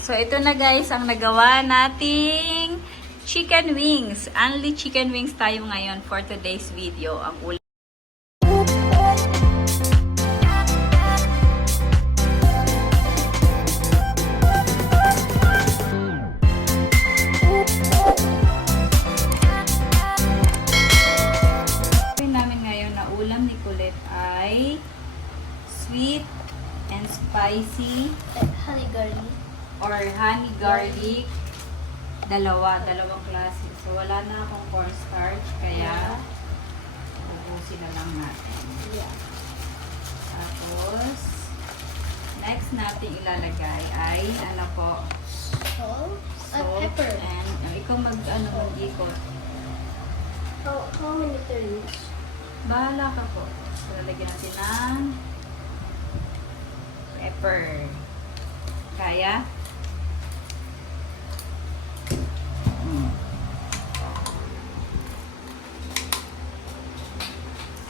So, ito na guys, ang nagawa nating chicken wings. Only chicken wings tayo ngayon for today's video. Ang ulam. Namin ngayon na ulam ni Colette ay sweet and spicy Honey garlic. or honey garlic. Dalawang klase. So, wala na akong cornstarch, kaya ubusin na lang natin. Yeah. Tapos, next natin ilalagay ay, ano po, Salt. salt Pepper. and, ikaw mag-ikot. How many turns? Bahala ka po. So, lalagyan natin ng pepper. Kaya?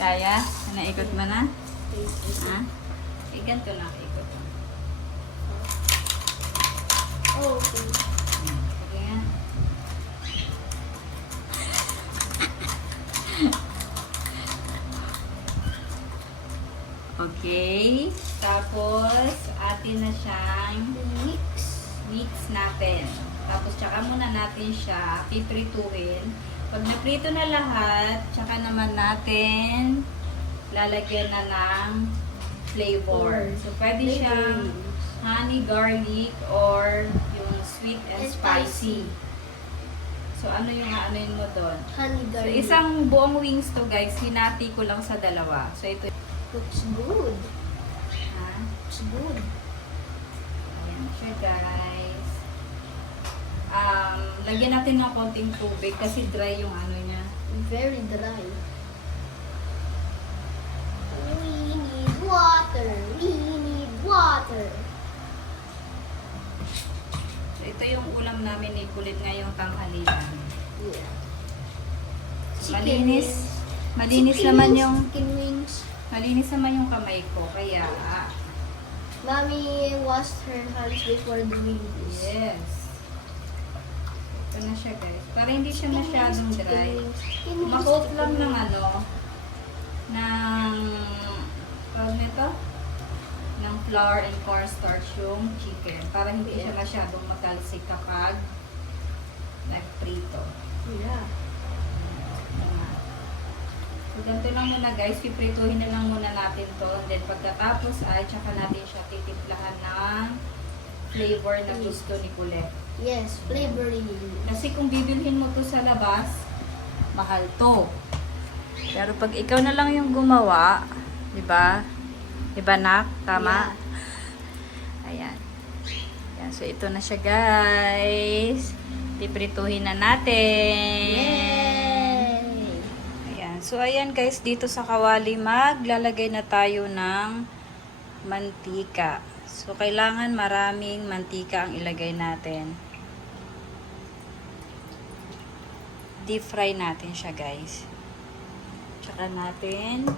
Kaya? Naikot mo na? Ha? Eh, ganito lang. Ikot mo. Oh, okay. Sige nga. Okay. Tapos, atin na siyang Mix. mix natin. Tapos, tsaka muna natin siya piprituhin. Pag naprito na lahat, tsaka naman natin lalagyan na ng flavor. So, pwede siyang honey garlic or yung sweet and spicy. So, ano yung aanuin mo doon? Honey So, garlic. isang buong wings to guys, hinati ko lang sa dalawa. So, ito. Looks good. Ha? Looks good. Ayan siya guys. Lagyan natin ng konting tubig kasi dry yung ano niya. Very dry. We need water. We need water. So, ito yung ulam namin ni Kulit ngayong tanghalian. Yeah. Malinis naman yung chicken wings. malinis naman yung kamay ko kaya Mommy washed her hands before doing this. yes. Ito na siya guys. Para hindi siya masyadong dry. Makot lang ng ano ng tawag nito ng flour and cornstarch yung chicken para hindi siya masyadong matalsik kapag nagprito. Yeah. So, ganito lang muna guys, piprituhin na lang muna natin to. And then pagkatapos ay tsaka natin siya titimplahan ng flavor na gusto ni Colette. Yes, flavoring. Kasi kung bibilhin mo to sa labas, mahal to. Pero pag ikaw na lang yung gumawa, di ba? Di ba nak? Tama? Ayan. Ayan. So ito na siya guys. Piprituhin na natin. Yay! Ayan. So, ayan guys, dito sa kawali maglalagay na tayo ng mantika. So, kailangan maraming mantika ang ilagay natin. Deep fry natin siya guys. Tsaka natin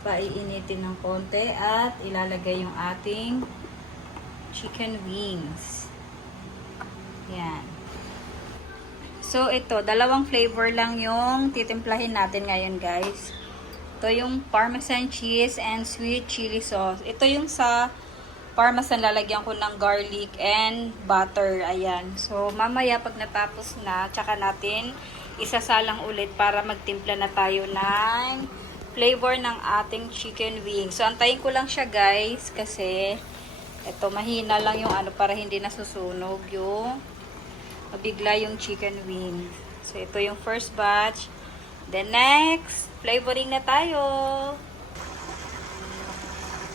paiinitin ng konti at ilalagay yung ating chicken wings. Ayan. So, ito, dalawang flavor lang yung titimplahin natin ngayon, guys. Ito yung Parmesan cheese and sweet chili sauce. Ito yung sa Parmesan, lalagyan ko ng garlic and butter. Ayan. So, mamaya pag natapos na, tsaka natin isasalang ulit para magtimpla na tayo ng flavor ng ating chicken wing. So, antayin ko lang siya, guys, kasi ito, mahina lang yung ano para hindi nasusunog yung mabigla yung chicken wing. So, ito yung first batch. Then, next, flavoring na tayo.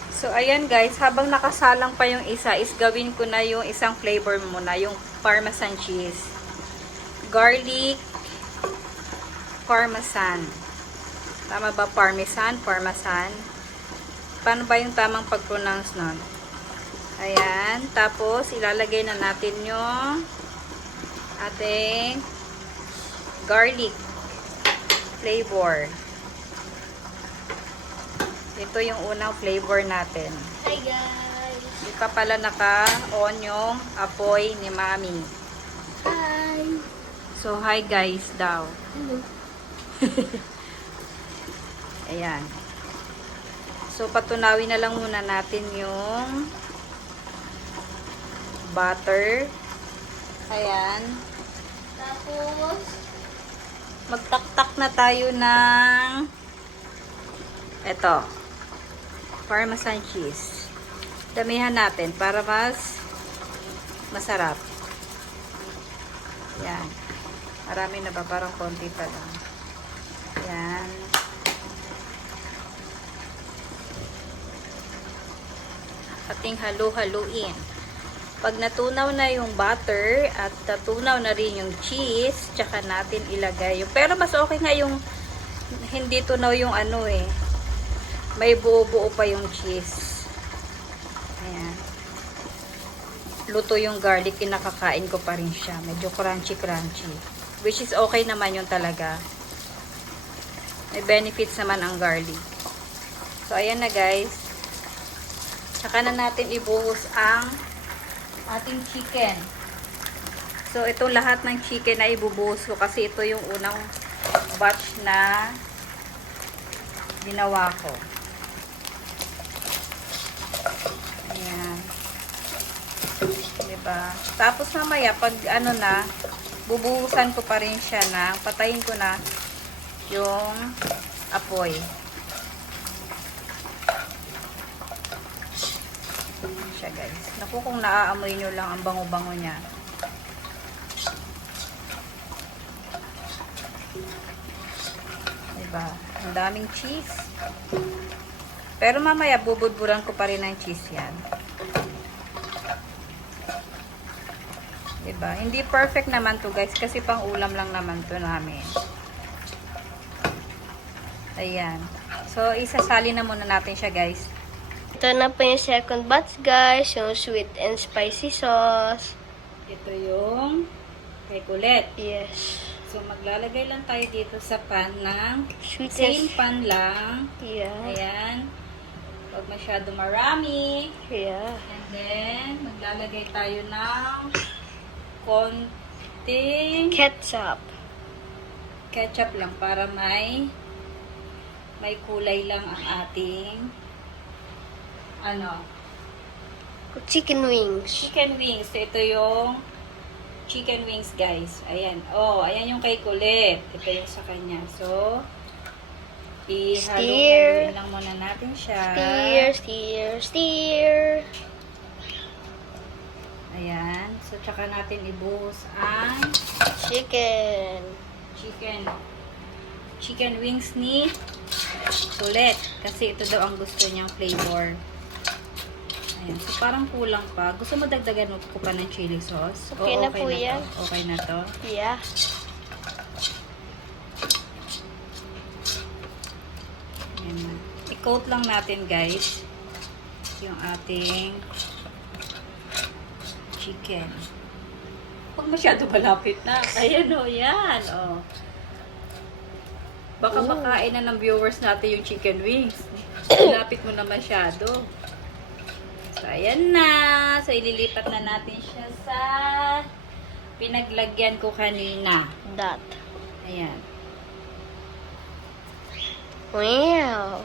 So, ayan guys, habang nakasalang pa yung isa, is gawin ko na yung isang flavor muna, yung Parmesan cheese. Garlic, Parmesan. Tama ba? Parmesan? Parmesan? Paano ba yung tamang pag-pronounce nun? Ayan. Tapos, ilalagay na natin yung ating garlic flavor. Ito yung unang flavor natin. Hi guys! Di pa pala naka-on yung apoy ni Mami. Hi. So, hi guys daw. Hello. Ayan. So, patunawin na lang muna natin yung butter. Ayan. Tapos, Magtaktak na tayo ng eto, Parmesan cheese. Damihan natin para mas masarap. Ayan. Marami na ba? Parang konti pa lang. Ayan. Ating halu-haluin. Pag natunaw na yung butter at natunaw na rin yung cheese, tsaka natin ilagay yung... Pero mas okay nga yung hindi tunaw yung ano eh. May buo-buo pa yung cheese. Ayan. Luto yung garlic, kinakakain ko pa rin siya. Medyo crunchy-crunchy. Which is okay naman yun talaga. May benefits naman ang garlic. So, ayan na guys. Tsaka na natin ibuhos ang ating chicken. So, itong lahat ng chicken na ibubuhos ko kasi ito yung unang batch na ginawa ko. Ayan. Diba? Tapos mamaya, pag ano na, bubuhusan ko pa rin siya na, patayin ko na yung apoy. Siya guys. Naku, kung naaamoy nyo lang ang bango-bango niya. Diba? Ang daming cheese. Pero mamaya bubudburan ko pa rin ng cheese yan. Diba? Hindi perfect naman to guys kasi pang ulam lang naman to namin. Ayan. So, isasali na muna natin siya guys. ito na po yung second batch, guys. Yung sweet and spicy sauce. Ito yung kay kulit. Yes. So, maglalagay lang tayo dito sa pan ng Sweet same and... pan lang. Yeah. Ayan. Huwag masyado marami. Yeah. And then, maglalagay tayo ng konting Ketchup. ketchup lang para may kulay lang ang ating Chicken wings. chicken wings. So, ito yung chicken wings, guys. Ayan. Oh, ayan yung kay kulit. Ito yung sa kanya. So, ihalo-haloin lang muna natin siya. Stir, stir, stir. Ayan. So, tsaka natin ibuhos ang Chicken. chicken wings ni kulit. Kasi ito daw ang gusto niyang flavor. Ayan. So, parang kulang pa. Gusto mo dagdagan ko pa ng chili sauce? Okay na po yan. To. Okay na to. Yeah. Ayan na. I-coat lang natin, guys, yung ating chicken. Huwag masyado malapit na. Ayan o, yan. O. Baka makain na ng viewers natin yung chicken wings. Malapit mo na masyado. So, ayan na. So, ililipat na natin siya sa pinaglagyan ko kanina. That. Ayan. Wow.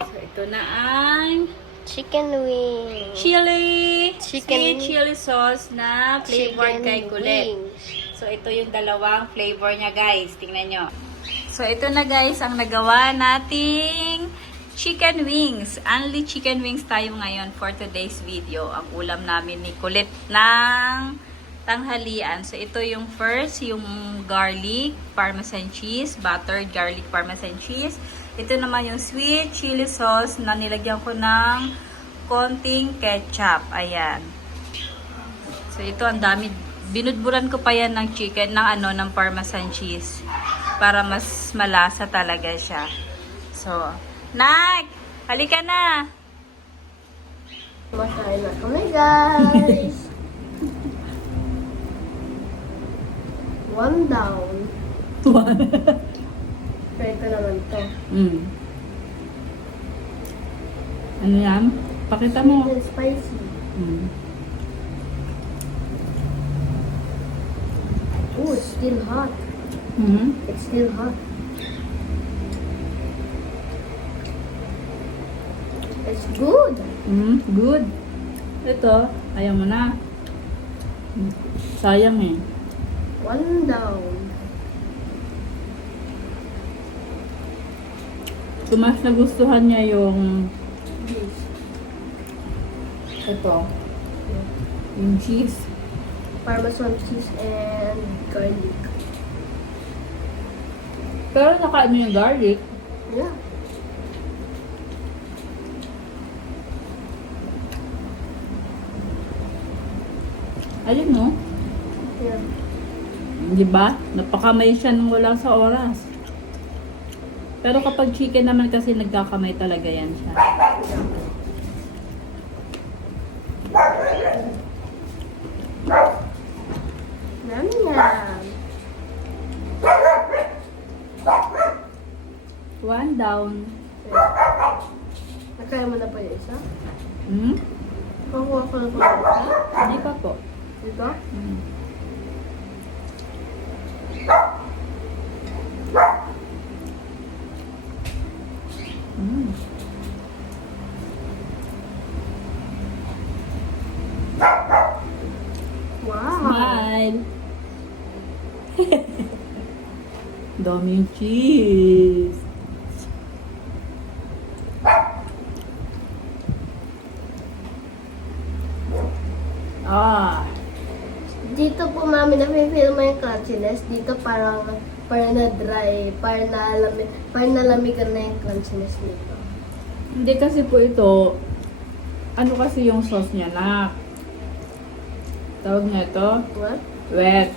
So, ito na ang Chicken wings. chili. Chicken- Sweet chili sauce na flavored kay kulit. wings. So, ito yung dalawang flavor niya, guys. Tingnan nyo. So, ito na, guys, ang nagawa nating chicken wings. Only chicken wings tayo ngayon for today's video. Ang ulam namin ni kulit ng tanghalian. So, ito yung first, yung garlic, parmesan cheese, buttered garlic parmesan cheese. Ito naman yung sweet chili sauce na nilagyan ko ng konting ketchup. Ayan. So, ito ang dami. Binudburan ko pa yan ng chicken, ng parmesan cheese. Para mas malasa talaga siya. So, Nak! Halika na! Masaya na kami, guys. One down. Try ko naman to. Ano yan? Pakita mo. Sweet and spicy. Mm. Oh, it's still hot. Mhm. It's still hot. It's good. Good. Ito, ayaw mo na. Sayang eh. One down. Kung mas nagustuhan niya yung This. ito, yung cheese. Parmesan cheese and garlic. Pero nakain mo yung garlic. Yeah. Ayun no? Yeah. Di ba? Napakamay siya nung wala sa oras. Pero kapag chicken naman kasi nagkakamay talaga yan siya. Yum yum. One down. Nakaya mo na pa yung isa? Hmm? Kakuha ko na pa yung isa? Hindi pa po. Ito? Hmm. Hmm. Wow. Smile! Dami yung cheese. Ah, Dito po mami na-feel mo yung crunchiness. Dito parang na dry, parang nalamigan na yung crunchiness nito. hindi kasi po ito, ano kasi yung sauce niya na, tawag niya ito, What? wet.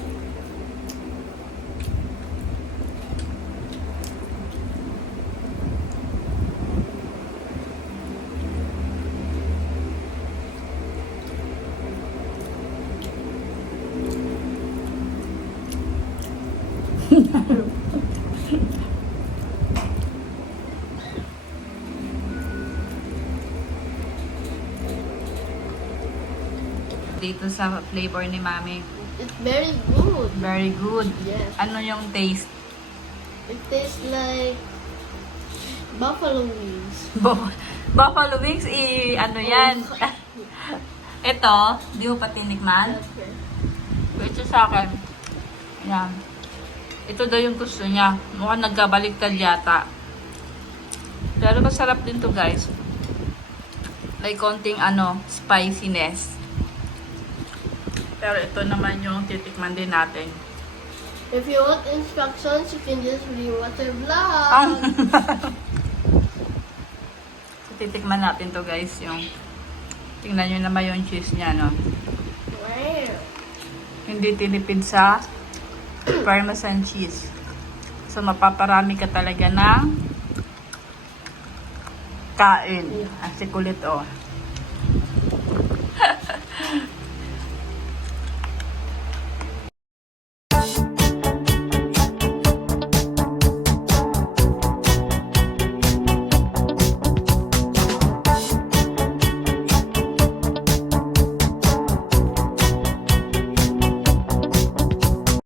Dito sa flavor ni Mami, It's very good. very good. Yes. Ano yung taste? It tastes like buffalo wings. Buffalo wings, ano yan? Ito, di mo pa tinikman? Okay. Ito sa akin. Yan. Ito daw yung gusto niya. Mukhang nagkabaliktad yata. Pero masarap din to guys. Like konting spiciness. Pero ito naman yung titikman din natin. If you want instructions, you can just rewatch our vlog. So, titikman natin to guys. Yung tingnan nyo naman yung cheese niya, no? Wow. Hindi tinipid sa Parmesan cheese. So, mapaparami ka talaga ng kain. Ang sikulit, oh.